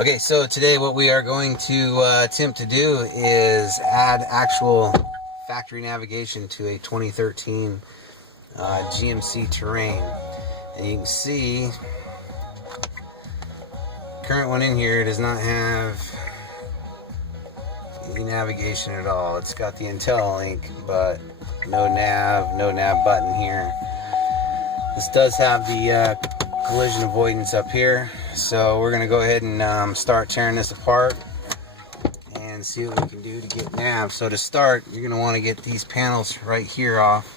Okay, so today what we are going to attempt to do is add actual factory navigation to a 2013 GMC Terrain. And you can see, current one in here does not have any navigation at all. It's got the IntelliLink, but no nav button here. This does have the collision avoidance up here, so we're going to go ahead and start tearing this apart and see what we can do to get nav. So to start, you're going to want to get these panels right here off.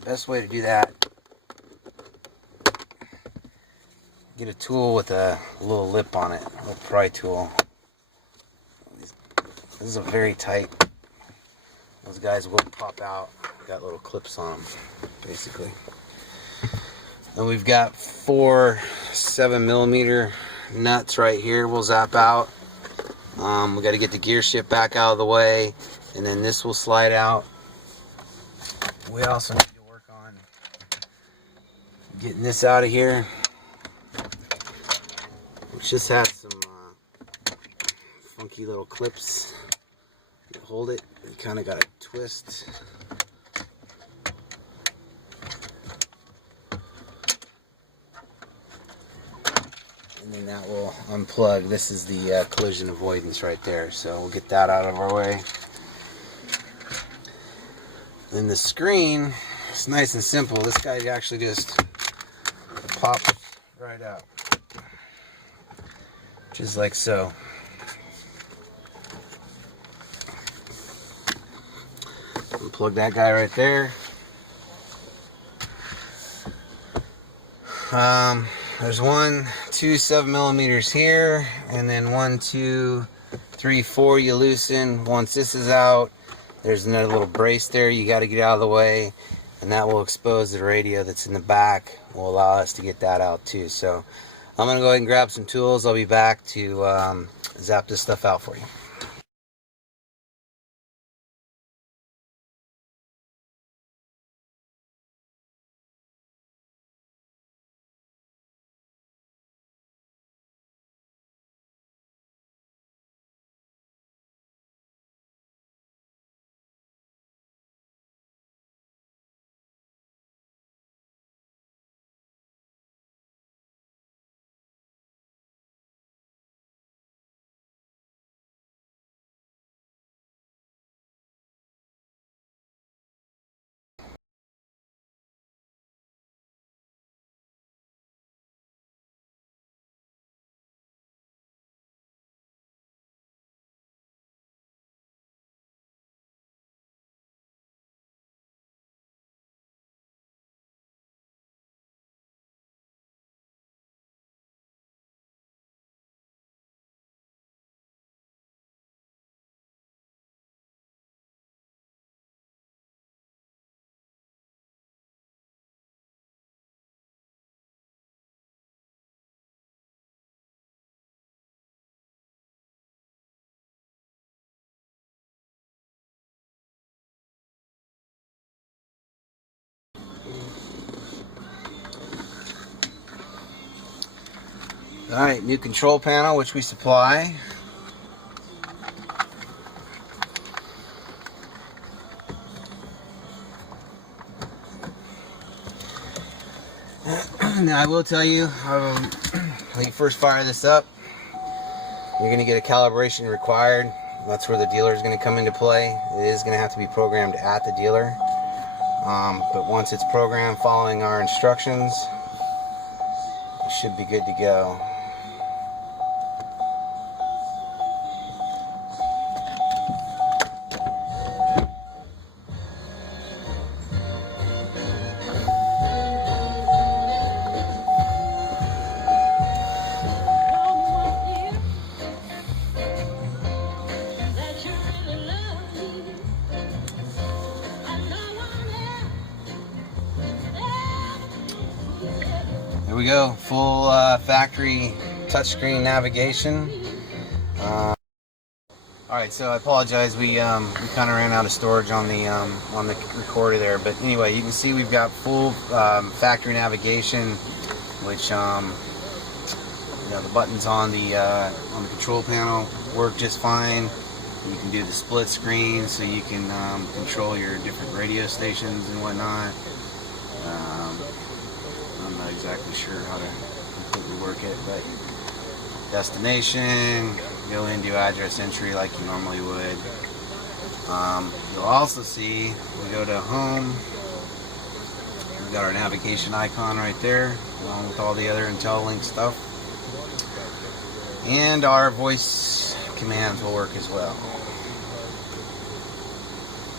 The best way to do that, get a tool with a little lip on it, a little pry tool. This is a very tight, those guys will pop out. Got little clips on them, basically. And we've got 4 7mm nuts right here. We'll zap out. We got to get the gear shift back out of the way, and then this will slide out. We also need to work on getting this out of here, which just has some funky little clips that hold it. You kind of got to twist. And then that will unplug. This is the collision avoidance right there, so we'll get that out of our way. Then the screen, it's nice and simple. This guy actually just pops right out, just like so. Unplug that guy right there. There's 1, 2 7mm here, and then 1, 2, 3, 4 you loosen. Once this is out, there's another little brace there you got to get out of the way, and that will expose the radio that's in the back. Will allow us to get that out too. So I'm gonna go ahead and grab some tools. I'll be back to zap this stuff out for you. Alright, new control panel, which we supply. Now I will tell you, when you first fire this up, you're going to get a calibration required. That's where the dealer is going to come into play. It is going to have to be programmed at the dealer. But once it's programmed following our instructions, it should be good to go. There we go, full factory touchscreen navigation. Alright, so I apologize, we kind of ran out of storage on the recorder there, but anyway, you can see we've got full factory navigation, which the buttons on the control panel work just fine. You can do the split screen, so you can control your different radio stations and whatnot. I'm not exactly sure how to completely work it, but destination, go into address entry like you normally would. You'll also see, we go to home, we've got our navigation icon right there, along with all the other IntelliLink stuff. And our voice commands will work as well.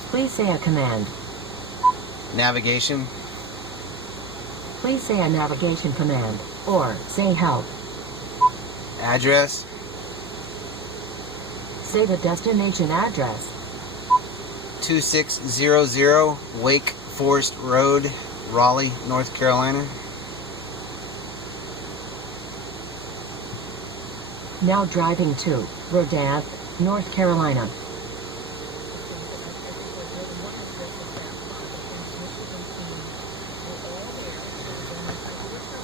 Please say a command. Navigation. Please say a navigation command, or say help. Address. Say the destination address. 2600 Wake Forest Road, Raleigh, North Carolina. Now driving to Rodan, North Carolina.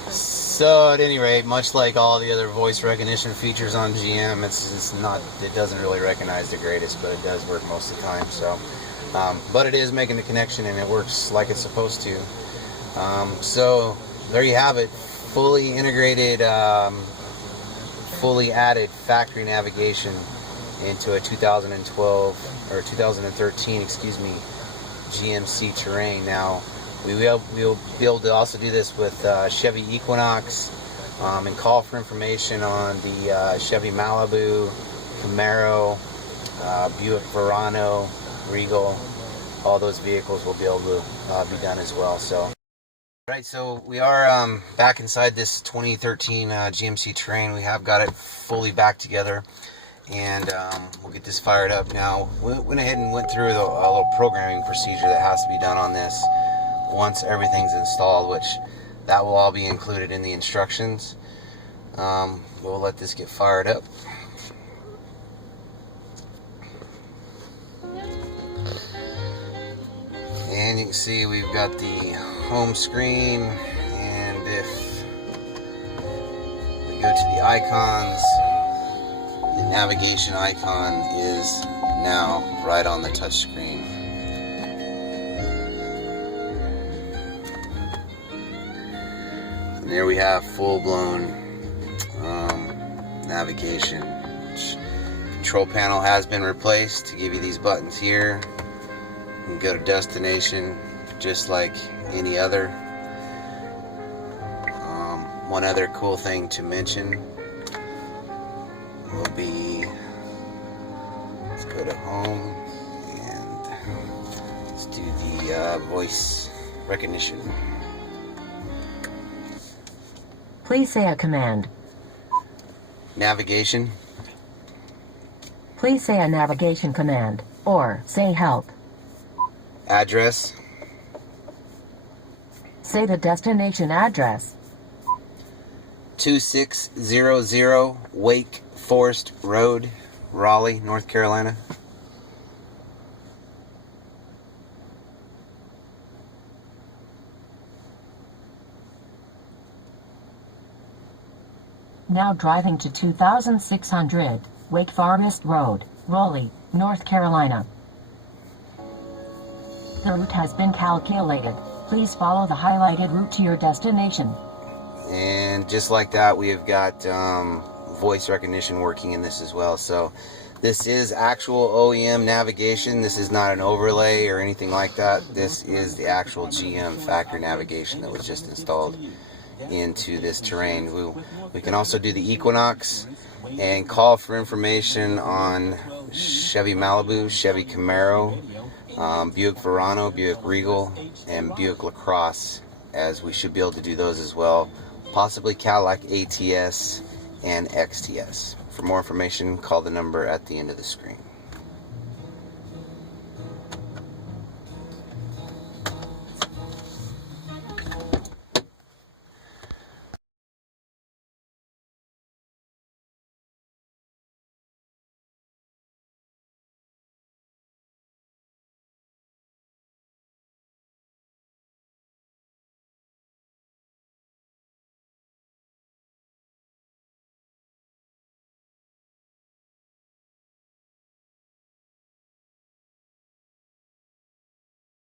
So at any rate, much like all the other voice recognition features on GM, it doesn't really recognize the greatest, but it does work most of the time. So, but it is making the connection, and it works like it's supposed to. So there you have it, fully integrated, fully added factory navigation into a 2012 or 2013, excuse me, GMC Terrain. Now, we'll be able to also do this with Chevy Equinox, and call for information on the Chevy Malibu, Camaro, Buick Verano, Regal. All those vehicles will be able to be done as well. So, right, so we are back inside this 2013 GMC Terrain. We have got it fully back together, and we'll get this fired up. Now, we went ahead and went through a little programming procedure that has to be done on this once everything's installed, which that will all be included in the instructions. We'll let this get fired up. And you can see we've got the home screen, and if we go to the icons, the navigation icon is now right on the touch screen. And there we have full-blown navigation. Control panel has been replaced to give you these buttons here. You can go to destination just like any other. One other cool thing to mention will be, let's go to home and let's do the voice recognition. Please say a command. Navigation. Please say a navigation command, or say help. Address. Say the destination address. 2600 Wake Forest Road, Raleigh, North Carolina. Now driving to 2600 Wake Forest Road, Raleigh, North Carolina. The route has been calculated. Please follow the highlighted route to your destination. And just like that, we have got voice recognition working in this as well. So this is actual OEM navigation. This is not an overlay or anything like that. This is the actual GM factory navigation that was just installed into this Terrain. We can also do the Equinox and call for information on Chevy Malibu, Chevy Camaro, Buick Verano, Buick Regal, and Buick LaCrosse, as we should be able to do those as well. Possibly Cadillac ATS and XTS. For more information, call the number at the end of the screen.